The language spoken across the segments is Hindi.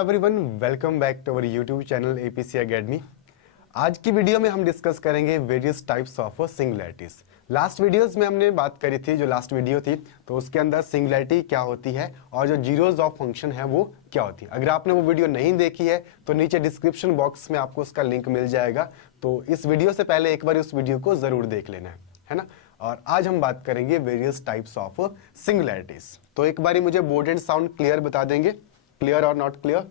Everyone, welcome back to our YouTube channel APC academy. आज की वीडियो में हम डिस्कस करेंगे various types of singularities. Last videos में हमने बात करी थी, जो लास्ट वीडियो थी तो उसके अंदर सिंगुलैरिटी क्या होती है और जो जीरोज ऑफ फंक्शन है वो क्या होती है। अगर आपने वो वीडियो नहीं देखी है तो नीचे डिस्क्रिप्शन बॉक्स में आपको उसका लिंक मिल जाएगा, तो इस वीडियो से पहले एक बार उस वीडियो को जरूर देख लेना है ना। और आज हम बात करेंगे वेरियस टाइप्स ऑफ सिंगुलैरिटीज। तो एक बारी मुझे बोर्ड एंड साउंड क्लियर बता देंगे, क्लियर और नॉट क्लियर।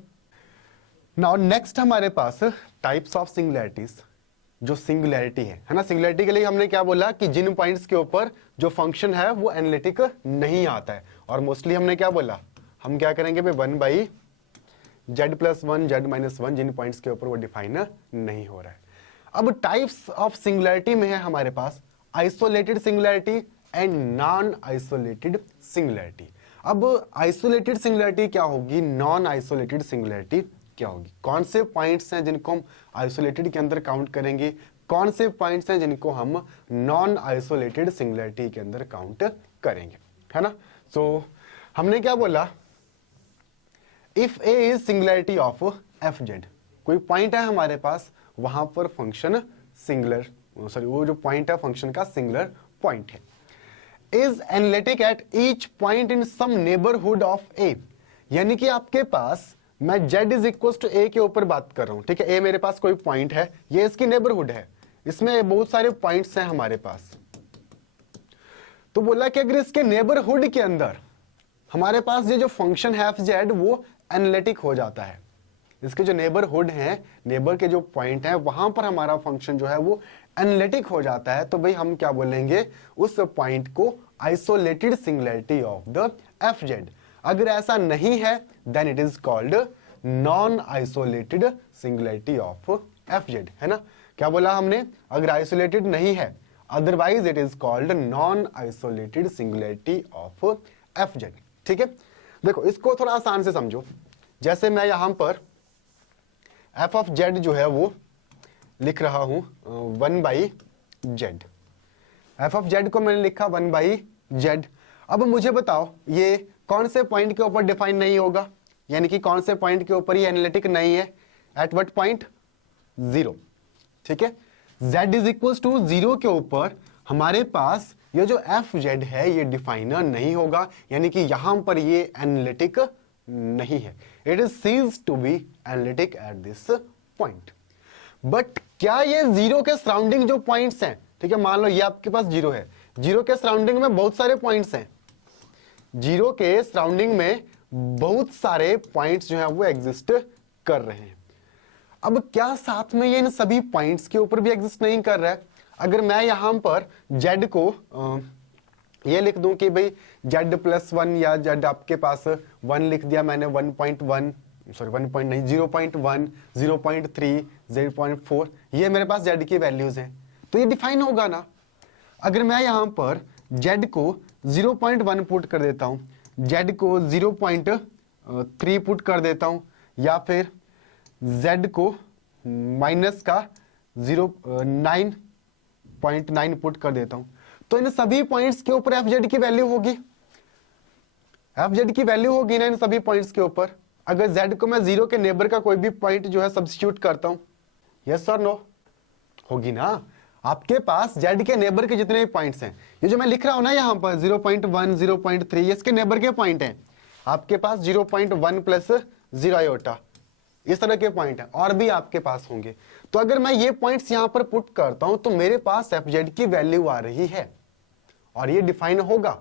नाउ नेक्स्ट हमारे पास टाइप्स ऑफ सिंगुलैरिटीज, जो सिंगुलैरिटी है ना। सिंगुलैरिटी के लिए हमने क्या बोला कि जिन पॉइंट्स के ऊपर जो फंक्शन है वो एनालिटिक नहीं आता है, और मोस्टली हमने क्या बोला, हम क्या करेंगे भाई 1/z+1 z-1 जिन पॉइंट्स के ऊपर वो डिफाइन नहीं हो रहा है। अब टाइप्स ऑफ सिंगुलैरिटी में है हमारे पास isolated singularity and non isolated singularity. अब आइसोलेटेड सिंगुलैरिटी क्या होगी, नॉन आइसोलेटेड सिंगुलैरिटी क्या होगी, कौन से पॉइंट्स हैं जिनको हम आइसोलेटेड के अंदर काउंट करेंगे, कौन से पॉइंट्स हैं जिनको हम नॉन आइसोलेटेड सिंगुलैरिटी के अंदर काउंट करेंगे, है ना। सो हमने क्या बोला, if A is singularity of F Z, कोई पॉइंट है हमारे पास, वहां पर फंक्शन सिंगुलर, सॉरी वो जो पॉइंट है फंक्शन का सिंगुलर पॉइंट है, is analytic at each point in some neighbourhood of A. यानी कि आपके पास, मैं z is equal to A के ऊपर बात कर रहा हूं, ठीक है। ए मेरे पास कोई पॉइंट है, ये इसकी नेबरहुड है, इसमें बहुत सारे पॉइंट्स हैं हमारे पास। तो बोला कि अगर इसके नेबरहुड के अंदर हमारे पास ये जो फंक्शन है एफ जेड वो एनालिटिक हो जाता है, इसके जो नेबरहुड है, नेबर के जो पॉइंट है वहां पर हमारा फंक्शन जो है वो एनालिटिक हो जाता है, तो भाई हम क्या बोलेंगे, उस पॉइंट को isolated singularity of the F Z. अगर ऐसा नहीं है then it is called non isolated singularity of F Z, है ना। क्या बोला हमने, अगर आइसोलेटेड नहीं है, otherwise it is called non isolated singularity of F Z, ठीक है। देखो इसको थोड़ा आसान से समझो, जैसे मैं यहां पर एफ ऑफ जेड जो है वो लिख रहा हूं 1/z। एफ ऑफ जेड को मैंने लिखा 1/z। अब मुझे बताओ ये कौन से पॉइंट के ऊपर डिफाइन नहीं होगा, यानी कि कौन से पॉइंट के ऊपर ये एनालिटिक नहीं है, एट व्हाट पॉइंट, 0, ठीक है। z इज इक्वल टू 0 के ऊपर हमारे पास ये जो एफ जेड है ये डिफाइनर नहीं होगा, यानी कि यहां पर ये एनालिटिक नहीं है, it is cease to be analytic at this point. But क्या ये 0 के सराउंडिंग जो पॉइंट्स हैं, ठीक है, मान लो ये आपके पास 0 है, 0 के सराउंडिंग में बहुत सारे पॉइंट्स हैं, 0 के सराउंडिंग में बहुत सारे पॉइंट्स जो है वो एग्जिस्ट कर रहे हैं। अब क्या साथ में ये इन सभी पॉइंट्स के ऊपर भी एग्जिस्ट नहीं कर रहा है। अगर मैं यहां पर z को ये लिख दूं कि भाई z+1 या z आपके पास 1 लिख दिया मैंने, 1.1, सॉरी 1 पॉइंट नहीं, 0.1, 0.3, 0.4, ये मेरे पास z की वैल्यूज हैं, तो ये डिफाइन होगा ना। अगर मैं यहां पर z को 0.1 पुट कर देता हूं, z को 0.3 पुट कर देता हूं, या फिर z को माइनस का 9.9 पुट कर देता हूं, तो इन सभी पॉइंट्स के ऊपर एफ जेड की वैल्यू होगी, एफ जेड की वैल्यू होगी ना इन सभी पॉइंट्स के ऊपर। अगर z को मैं 0 के नेबर का कोई भी पॉइंट जो है सब्स्टिट्यूट करता हूं, यस और नो, होगी ना। आपके पास z के नेबर के जितने भी पॉइंट्स हैं, ये जो मैं लिख रहा हूं ना यहां पर 0.1, 0.3, ये इसके नेबर के पॉइंट हैं। आपके पास 0.1 प्लस 0 आयोटा, इस तरह के पॉइंट हैं, और भी आपके पास होंगे। तो अगर मैं ये पॉइंट्स यहां पर पुट करता हूं तो मेरे पास एफ जेड की वैल्यू आ रही है, और ये डिफाइन होगा,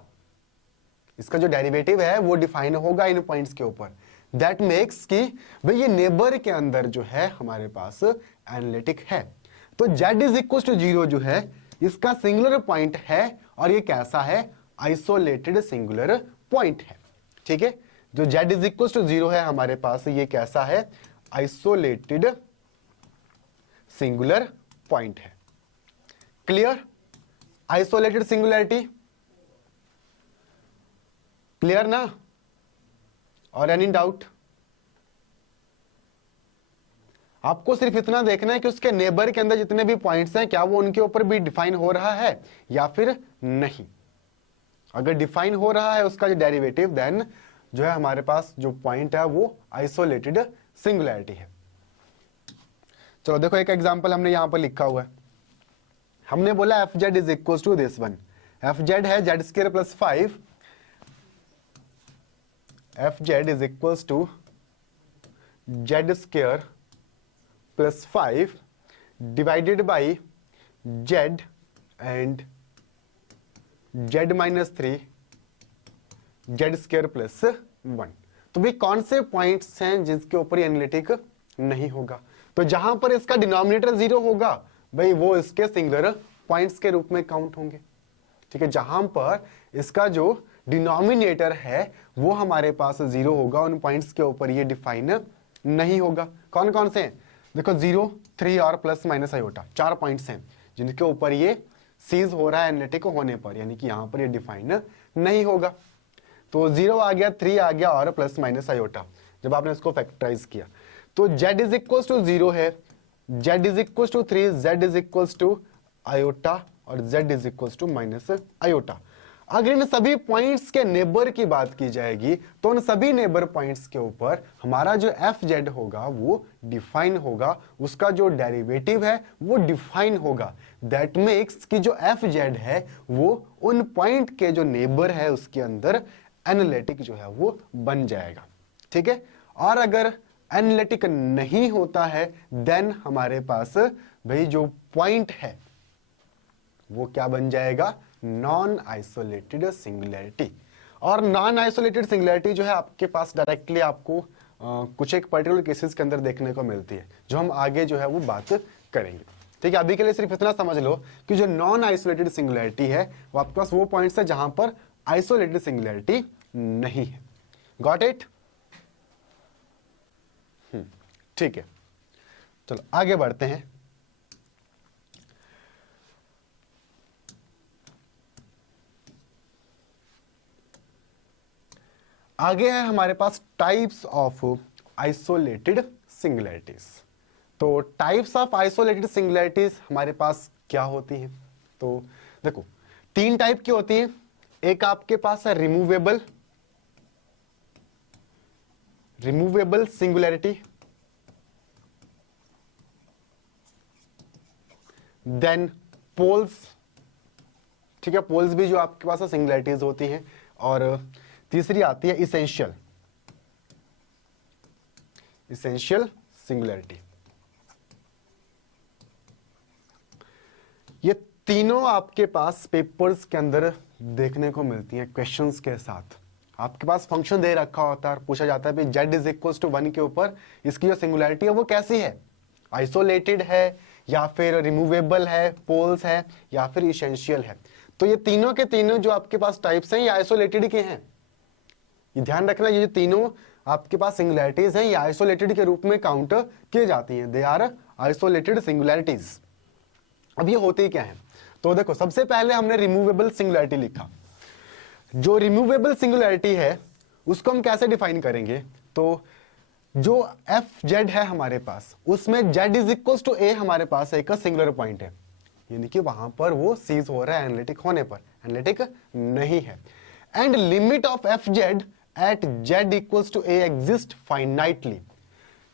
इसका जो डेरिवेटिव है वो डिफाइन होगा इन पॉइंट्स के ऊपर। दैट मेक्स कि भाई ये नेबर के अंदर जो है हमारे पास एनालिटिक है। तो z इज इक्वल टू 0 जो है इसका सिंगुलर पॉइंट है, और ये कैसा है, आइसोलेटेड सिंगुलर पॉइंट है, ठीक है। जो z इज इक्वल टू 0 है हमारे पास, ये कैसा है, आइसोलेटेड सिंगुलर पॉइंट है। क्लियर, आइसोलेटेड सिंगुलैरिटी क्लियर ना, और एनी डाउट। आपको सिर्फ इतना देखना है कि उसके नेबर के अंदर जितने भी पॉइंट्स हैं क्या वो उनके ऊपर भी डिफाइन हो रहा है या फिर नहीं। अगर डिफाइन हो रहा है उसका जो डेरिवेटिव, देन जो है हमारे पास जो पॉइंट है वो आइसोलेटेड सिंगुलैरिटी है। चलो देखो एक एग्जांपल हमने यहां पर लिखा हुआ है। हमने बोला F Z is equal to this one. F Z है Z square plus 5, F Z is equal to Z square plus 5 divided by Z and Z minus 3 Z square plus 1। तो भाई कौन से पॉइंट्स हैं जिसके ऊपर एनालिटिक नहीं होगा? तो जहां पर इसका डिनोमिनेटर 0 होगा भाई वो इसके सिंगुलर पॉइंट्स के रूप में काउंट होंगे। ठीक है, जहां पर इसका जो डिनोमिनेटर है वो हमारे पास 0 होगा, उन पॉइंट्स के ऊपर ये डिफाइन नहीं होगा। कौन कौन से हैं? देखो 0, 3 और प्लस माइनस आयोटा, 4 पॉइंट्स हैं जिनके ऊपर ये सीज हो रहा है एनालिटिक होने पर, यानी कि यहां पर ये डिफाइन नहीं होगा। तो 0 आ गया, 3 आ गया और प्लस माइनस आयोटा। जब आपने इसको फैक्टराइज किया तो z इज इक्वल टू 0 है, z is equal to 3, z is equal to iota और z is equal to minus iota. अगर इन सभी पॉइंट्स के नेबर की बात की जाएगी तो उन सभी नेबर पॉइंट्स के ऊपर हमारा जो एफ जेड होगा वो डिफाइन होगा, उसका जो डेरिवेटिव है वो डिफाइन होगा। दैट मेक्स कि जो एफ जेड है वो उन पॉइंट के जो नेबर है उसके अंदर एनालिटिक जो है वो बन जाएगा। ठीक है, और अगर एनालिटिक नहीं होता है देन हमारे पास भाई जो पॉइंट है वो क्या बन जाएगा? Non isolated singularity. और नॉन आइसोलेटेड सिंगुलैरिटी जो है आपके पास डायरेक्टली आपको कुछ एक पर्टिकुलर केसेस के अंदर देखने को मिलती है, जो हम आगे जो है वो बात करेंगे। ठीक है, अभी के लिए सिर्फ इतना समझ लो कि जो नॉन आइसोलेटेड सिंगुलैरिटी है वो आपके पास वो पॉइंट्स है जहां पर आइसोलेटेड सिंगुलैरिटी नहीं है। Got it? ठीक है, चलो आगे बढ़ते हैं। आगे है हमारे पास टाइप्स ऑफ आइसोलेटेड सिंगुलैरिटीज। तो टाइप्स ऑफ आइसोलेटेड सिंगुलैरिटीज हमारे पास क्या होती हैं? तो देखो 3 टाइप की होती हैं। एक आपके पास है रिमूवेबल सिंगुलैरिटी, देन पोल्स। ठीक है, पोल्स भी जो आपके पास सिंगुलैरिटीज होती हैं। और तीसरी आती है इसेंशियल सिंगुलैरिटी। ये तीनों आपके पास पेपर्स के अंदर देखने को मिलती हैं क्वेश्चंस के साथ। आपके पास फंक्शन दे रखा होता है और पूछा जाता है भाई z इज इक्वल टू 1 के ऊपर इसकी जो सिंगुलैरिटी है वो कैसी है? आइसोलेटेड है या फिर रिमूवेबल है, पोल्स है या फिर इसेंशियल है। तो ये तीनों के तीनों जो आपके पास टाइप्स हैं ये आइसोलेटेड के हैं। ये ध्यान रखना, ये जो तीनों आपके पास सिंगुलैरिटीज हैं ये आइसोलेटेड के रूप में काउंट किए जाती हैं। They are isolated singularities. अब ये होती क्या है? तो देखो सबसे पहले हमने रिमूवेबल सिंगुलैरिटी लिखा। जो रिमूवेबल सिंगुलैरिटी है उसको हम कैसे डिफाइन करेंगे? तो जो एफ जेड है हमारे पास उसमें जेड इज इक्वल टू ए हमारे पास एक सिंगुलर पॉइंट है, यानी कि वहां पर वो सीज हो रहा है एनालिटिक होने पर, एनालिटिक नहीं है। And limit of F Z at Z equals to A exist finitely.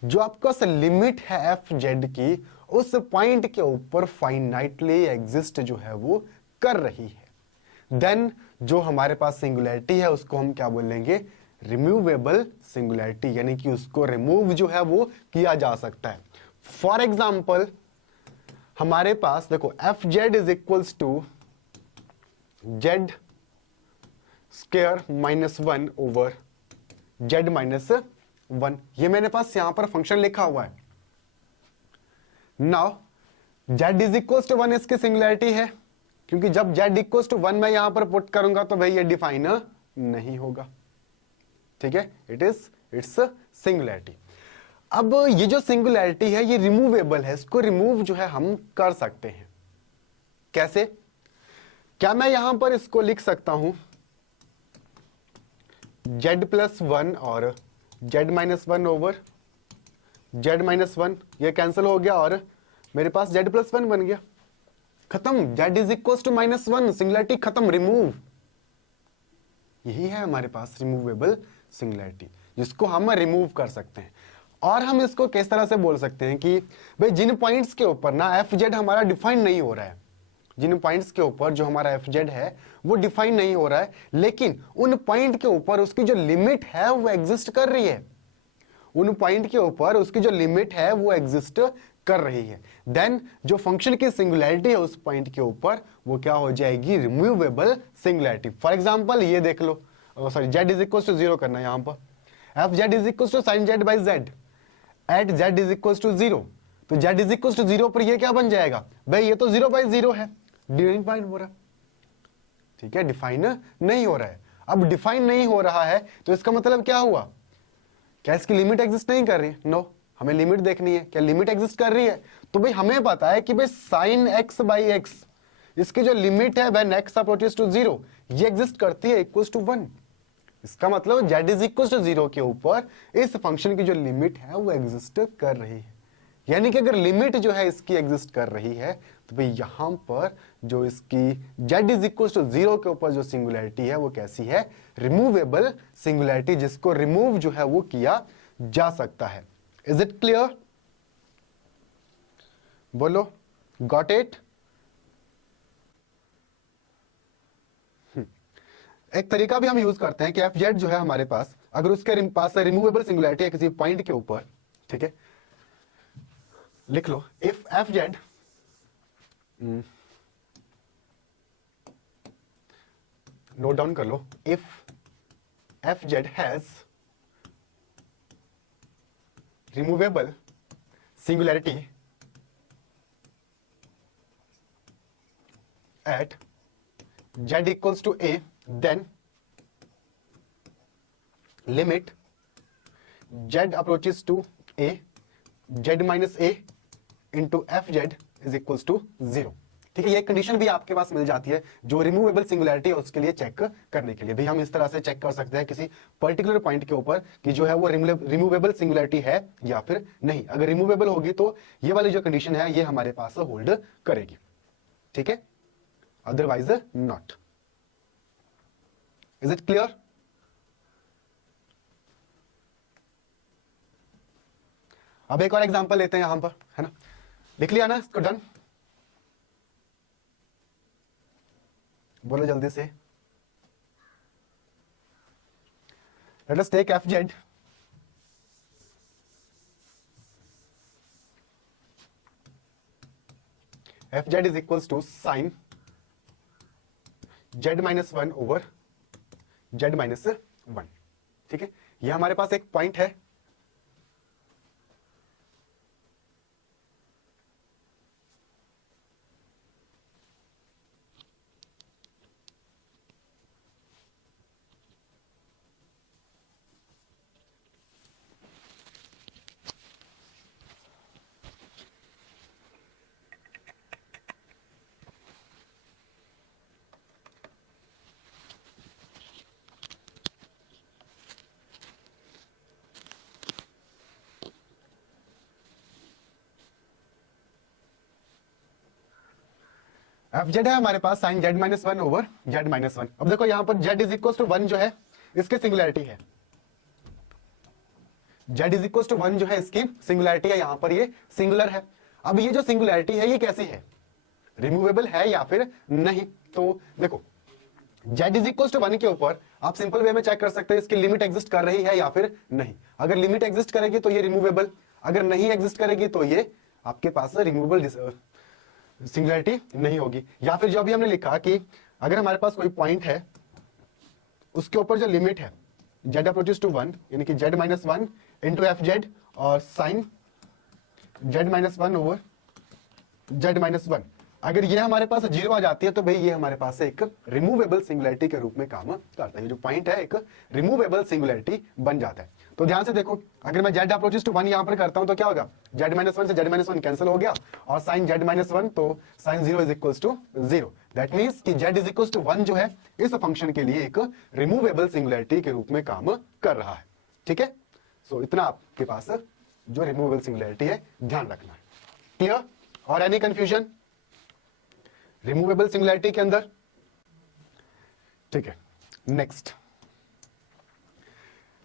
जो आपका लिमिट है एफ जेड की उस पॉइंट के ऊपर फाइनाइटली एग्जिस्ट जो है वो कर रही है। देन जो हमारे पास सिंगुलैरिटी है उसको हम क्या बोलेंगे? रिमूवेबल सिंगुलैरिटी, यानी कि उसको रिमूव जो है वो किया जा सकता है। फॉर एग्जाम्पल हमारे पास देखो F Z is equals to Z square minus 1 over Z minus 1। ये मेरे पास यहां पर फंक्शन लिखा हुआ है। Now Z is equals to 1 इसकी सिंगुलैरिटी है, क्योंकि जब जेड इक्वल्स टू 1 मैं यहां पर पुट करूंगा तो भाई ये डिफाइन नहीं होगा। ठीक है, इट्स सिंगुलैरिटी। अब ये जो सिंगुलैरिटी है ये रिमूवेबल है, इसको रिमूव जो है हम कर सकते हैं। कैसे? क्या मैं यहां पर इसको लिख सकता हूं जेड प्लस 1 और Z minus 1 over Z minus 1, ये कैंसिल हो गया और मेरे पास जेड प्लस 1 बन गया। खत्म, Z is equal to -1, singularity खत्म, रिमूव। यही है हमारे पास रिमूवेबल सिंगुलैरिटी, जिसको हम रिमूव कर सकते हैं। और हम इसको किस तरह से बोल सकते हैं कि भाई जिन पॉइंट्स के ऊपर ना एफ जेड हमारा डिफाइन नहीं हो रहा है, जिन पॉइंट्स के ऊपर जो हमारा एफ जेड है वो डिफाइन नहीं हो रहा है, लेकिन उन पॉइंट के ऊपर उसकी जो लिमिट है वो एग्जिस्ट कर रही है, उन पॉइंट के ऊपर उसकी जो लिमिट है वो एग्जिस्ट कर रही है, देन जो फंक्शन की सिंगुलैरिटी है उस पॉइंट के ऊपर वो क्या हो जाएगी, रिमूवेबल सिंगुलैरिटी। फॉर एग्जांपल ये देख लो, sorry Z is equal to 0 करना है यहां पर, F Z is equal to sine Z by Z at Z is equal to 0, तो जेड इज इक्वल टू 0 पर ये क्या बन जाएगा, भाई ये तो 0 बाई 0 है, डिफाइन हो रहा है, ठीक है, डिफाइन नहीं हो रहा है। अब डिफाइन नहीं हो रहा है तो इसका मतलब क्या हुआ, क्या इसकी लिमिट एग्जिस्ट नहीं कर रही है, नो, हमें लिमिट देखनी है, क्या लिमिट एग्जिस्ट कर रही है, तो भाई हमें पता है कि भाई साइन एक्स बाई एक्स इसकी जो लिमिट है व्हेन एक्स अप्रोचेस टू 0 ये एग्जिस्ट करती है इक्वल टू 1, इसका मतलब z इज इक्वल टू 0 के ऊपर इस फंक्शन की जो लिमिट है वो एग्जिस्ट कर रही है। यानी कि अगर लिमिट जो है इसकी एग्जिस्ट कर रही है तो भाई यहां पर जो इसकी z इज इक्वल टू 0 के ऊपर जो सिंगुलैरिटी है वो कैसी है, रिमूवेबल सिंगुलैरिटी, जिसको रिमूव जो है वो किया जा सकता है। इज इट क्लियर, बोलो, गॉट इट। एक तरीका भी हम यूज करते हैं कि एफ जेड जो है हमारे पास, अगर उसके पास रिमूवेबल सिंगुलैरिटी है किसी पॉइंट के ऊपर, ठीक है, लिख लो if F Z note down कर लो, if F Z has removable singularity at z equals to a, then limit z approaches to a, z minus a into fz is equals to 0। ठीक है, ये कंडीशन भी आपके पास मिल जाती है जो रिमूवेबल सिंगुलैरिटी है उसके लिए चेक करने के लिए। भी हम इस तरह से चेक कर सकते हैं किसी पर्टिकुलर पॉइंट के ऊपर कि जो है वो रिमूवेबल सिंगुलैरिटी है या फिर नहीं। अगर रिमूवेबल होगी तो ये वाली जो कंडीशन है ये हमारे पास होल्ड करेगी, ठीक है, otherwise not. Is it clear? अब एक और एग्जांपल लेते हैं यहां पर, है ना, लिख लिया ना इसको, डन, बोलो जल्दी से। Let us take F Z F Z is equals to sine Z minus 1 over Z minus 1। ठीक है, ये हमारे पास एक पॉइंट है, एफ जेड है हमारे पास sine Z minus 1 over Z minus 1। अब देखो यहां पर जेड इज इक्वल टू 1 जो है इसकी सिंगुलैरिटी है, जेड इज इक्वल टू 1 जो है इसकी सिंगुलैरिटी है, यहां पर ये सिंगुलर है। अब ये जो सिंगुलैरिटी है ये कैसी है, रिमूवेबल है या फिर नहीं। तो देखो जेड इज इक्वल टू 1 के ऊपर आप सिंपल वे में चेक कर सकते हैं इसकी लिमिट एग्जिस्ट कर रही है या फिर नहीं। अगर लिमिट एग्जिस्ट करेगी तो ये रिमूवेबल, अगर नहीं एग्जिस्ट करेगी तो ये आपके पास रिमूवेबल सिंगुलैरिटी नहीं होगी। या फिर जो अभी हमने लिखा कि अगर हमारे पास कोई पॉइंट है उसके ऊपर जो लिमिट है z अप्रोचेस टू 1 यानी कि z minus 1 into F Z और sine z minus 1 over z minus 1, अगर ये हमारे पास 0 आ जाती है तो भाई ये हमारे पास एक रिमूवेबल सिंगुलैरिटी के रूप में काम करता है। ये जो पॉइंट है एक रिमूवेबल सिंगुलैरिटी बन जाता है। तो ध्यान से देखो, अगर मैं z अप्रोचेस टू 1 यहां पर करता हूं तो क्या होगा, z माइनस 1 से z माइनस 1 कैंसिल हो गया और साइन z माइनस 1 तो sine 0 is equals to 0। That means कि z इज इक्वल्स टू 1 जो है इस फंक्शन के लिए एक रिमूवेबल सिंगुलैरिटी के रूप में काम कर रहा है। ठीक है, सो इतना आपके पास जो रिमूवेबल सिंगुलैरिटी है ध्यान रखना है। क्लियर? और एनी कंफ्यूजन रिमूवेबल सिंगुलैरिटी के अंदर? ठीक है, नेक्स्ट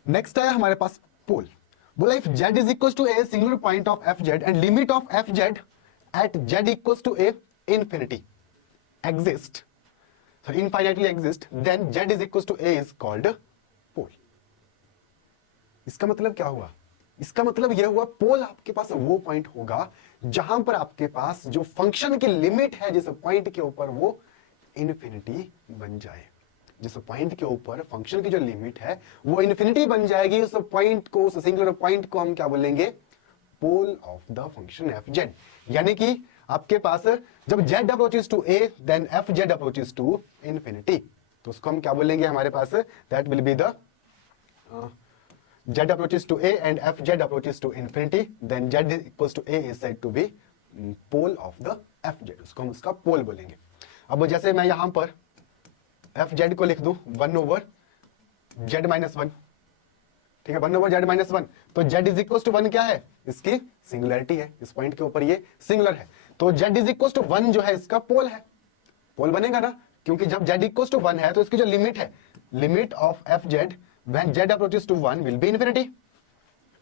नेक्स्ट है हमारे पास पोल। बोला if z is equal to a singular point of F Z and limit of F Z at z equal to a infinity exist, so infinitely exist, then z is equals to a is called pole। इसका मतलब क्या हुआ? इसका मतलब यह हुआ पोल आपके पास वो पॉइंट होगा जहां पर आपके पास जो फंक्शन की लिमिट है जिस पॉइंट के ऊपर वो इन्फिनिटी बन जाए। जिस पॉइंट के ऊपर फंक्शन की जो लिमिट है वो इन्फिनिटी बन जाएगी, उस पॉइंट को, उस सिंगुलर पॉइंट को हम क्या बोलेंगे? Pole of the function F Z. यानी कि आपके पास जब z approaches to a then F Z approaches to infinity, तो उसको हम क्या बोलेंगे? हमारे पास that will be the z approaches to a and f z approaches to infinity, then z equals to a is said to be pole of the f z, उसको हम उसका पोल बोलेंगे। अब जैसे मैं यहां पर एफ जेड को लिख दूं 1 ओवर जेड माइनस 1, ठीक है, 1 ओवर जेड माइनस 1, तो जेड इज इक्वल टू 1 क्या है? इसकी सिंगुलरिटी है, इस पॉइंट के ऊपर ये सिंगुलर है, तो जेड इज इक्वल टू 1 जो है इसका पोल है, पोल बनेगा ना, क्योंकि जब जेड इक्वल टू 1 है तो इसकी जो लिमिट है, limit of F Z when Z approaches to 1 will be infinity,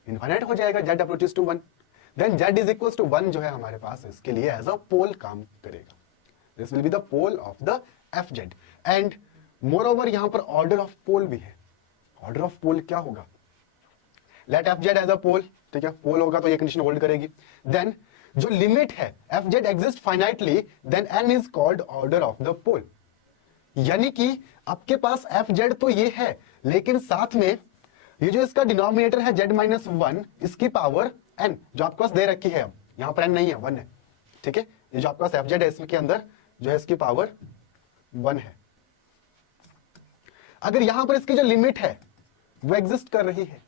infinite हो जाएगा Z approaches to 1, then Z is equal to 1 जो है हमारे पास इसके लिए एज अ पोल काम करेगा। This will be the pole of the F Z. And moreover यहां पर ऑर्डर ऑफ पोल भी है। ऑर्डर ऑफ पोल क्या होगा? Let F Z as a pole, ठीक है, पोल होगा तो ये कंडीशन होल्ड करेगी। देन जो लिमिट है F Z exist finitely, then N is called order of the pole. यानी कि आपके पास एफ जेड तो ये है, लेकिन साथ में ये जो इसका डिनोमिनेटर है जेड माइनस 1, इसकी पावर एन जो आपके पास दे रखी है, अब यहां पर एन नहीं है, 1 है, ठीक है, ये जो आपके पास एफ जेड है इसके अंदर जो है इसकी पावर 1 है। अगर यहां पर इसकी जो लिमिट है वो एग्जिस्ट कर रही है,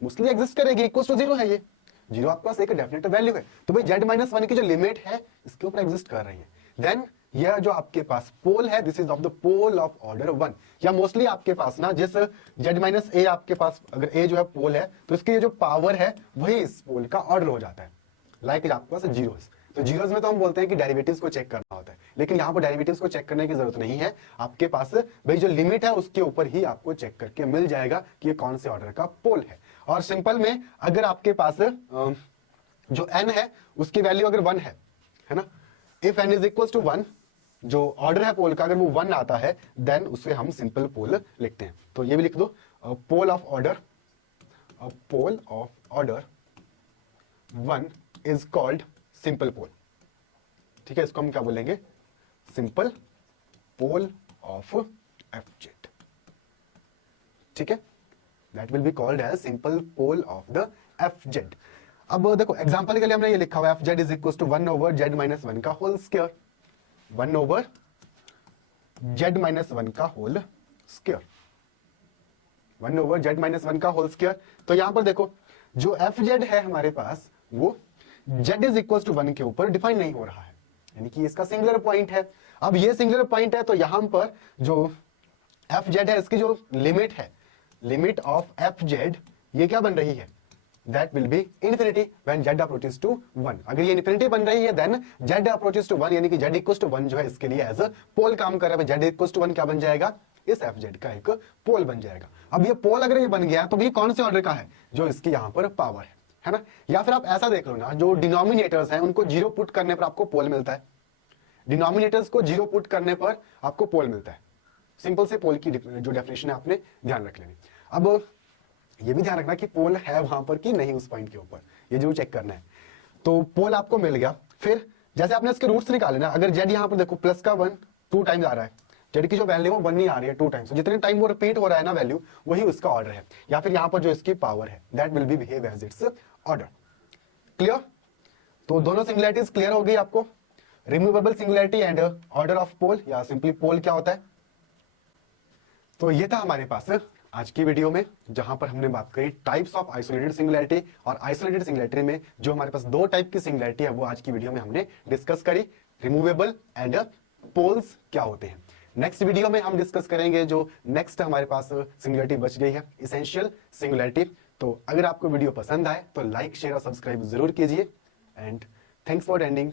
मोस्टली एग्जिस्ट करेगी, इक्वल टू 0 है, ये 0 आपके पास एक डेफिनेट वैल्यू है, तो भाई जेड माइनस 1 की जो लिमिट है इसके ऊपर एग्जिस्ट कर रही है, देन यह जो आपके पास पोल है this is of the pole of order 1। या मोस्टली आपके पास ना जिस जेड माइनस ए आपके पास अगर ए जो है पोल है तो इसकी ये जो पावर है वही इस पोल का ऑर्डर हो जाता है। लाइक आपके पास जीरोस, तो जीरोस में तो हम बोलते हैं कि डेरिवेटिव्स को चेक करना होता है, लेकिन यहाँ पर डेरिवेटिव्स को चेक करने की जरूरत नहीं है, आपके पास भाई जो लिमिट है उसके ऊपर ही आपको चेक करके मिल जाएगा कि ये कौन से ऑर्डर का पोल है। और सिंपल में अगर आपके पास जो n है उसकी वैल्यू अगर 1 है ना, if n is equal to 1, जो ऑर्डर है पोल का अगर वो 1 आता है देन उसे हम सिंपल पोल लिखते हैं। तो ये भी लिख दो, pole of order, pole of order 1 is called simple pole, ठीक है, इसको हम क्या बोलेंगे? Simple pole of F Z, ठीक है, that will be called as simple pole of the F Z. अब देखो एग्जांपल के लिए हमने ये लिखा हुआ है F Z is equal to 1 over Z minus 1 का whole square, 1 over Z minus 1 का whole square, 1 over Z minus 1 का होल स्क्वायर। तो यहां पर देखो जो एफ जेड है हमारे पास वो जेड इज इक्वल टू 1 के ऊपर डिफाइन नहीं हो रहा है, यानी कि इसका सिंगुलर पॉइंट है। अब ये सिंगुलर पॉइंट है तो यहां पर जो एफ जेड है इसकी जो लिमिट है, लिमिट ऑफ एफ जेड ये क्या बन रही है? That will be infinity when z approaches to 1। अगर ये इन्फिनिटी बन रही है देन z अप्रोचेस टू 1, यानी कि z इक्वल्स टू 1 जो है इसके लिए एज अ पोल काम कर रहा है। z इक्वल्स टू 1 क्या बन जाएगा? इस एफ जेड का एक पोल बन जाएगा। अब ये पोल अगर ये बन गया तो ये कौन से ऑर्डर का है? जो इसकी यहां पर पावर है ना। या फिर आप ऐसा देख लो ना, जो डिनोमिनेटर्स हैं उनको 0 पुट करने पर आपको पोल मिलता है, डिनोमिनेटर्स को 0 पुट करने पर आपको पोल मिलता है। सिंपल से पोल की जो डेफिनेशन है आपने ध्यान रख लेनी। अब ये भी ध्यान रखना कि पोल है वहां पर कि नहीं उस पॉइंट के ऊपर, ये जरूर चेक करना है। तो पोल आपको मिल गया, फिर जैसे आपने इसके रूट्स निकाले ना, अगर जेड यहां पर देखो प्लस का 1 2 टाइम्स आ रहा है, जेड की जो वैल्यू वो 1 नहीं आ रही है 2 टाइम्स, जितने टाइम वो रिपीट हो रहा है ना वैल्यू वही उसका ऑर्डर है, या फिर यहां पर जो इसकी पावर है that will be behave as its order. Clear? तो दोनों सिंगुलैरिटीज क्लियर हो गई आपको, removable singularity and order of pole, या सिंपली पोल क्या होता है। तो ये था हमारे पास आज की वीडियो में, जहां पर हमने बात करी टाइप्स ऑफ आइसोलेटेड सिंगुलैरिटी, और आइसोलेटेड सिंगुलैरिटी में जो हमारे पास 2 टाइप की सिंगुलैरिटी है वो आज की वीडियो में हमने डिस्कस करी, रिमूवेबल एंड पोल्स क्या होते हैं। नेक्स्ट वीडियो में हम डिस्कस करेंगे जो नेक्स्ट हमारे पास सिंगुलैरिटी बच गई है, इसेंशियल सिंगुलैरिटी। तो अगर आपको वीडियो पसंद आए तो लाइक शेयर और सब्सक्राइब जरूर कीजिए, एंड थैंक्स फॉर अटेंडिंग।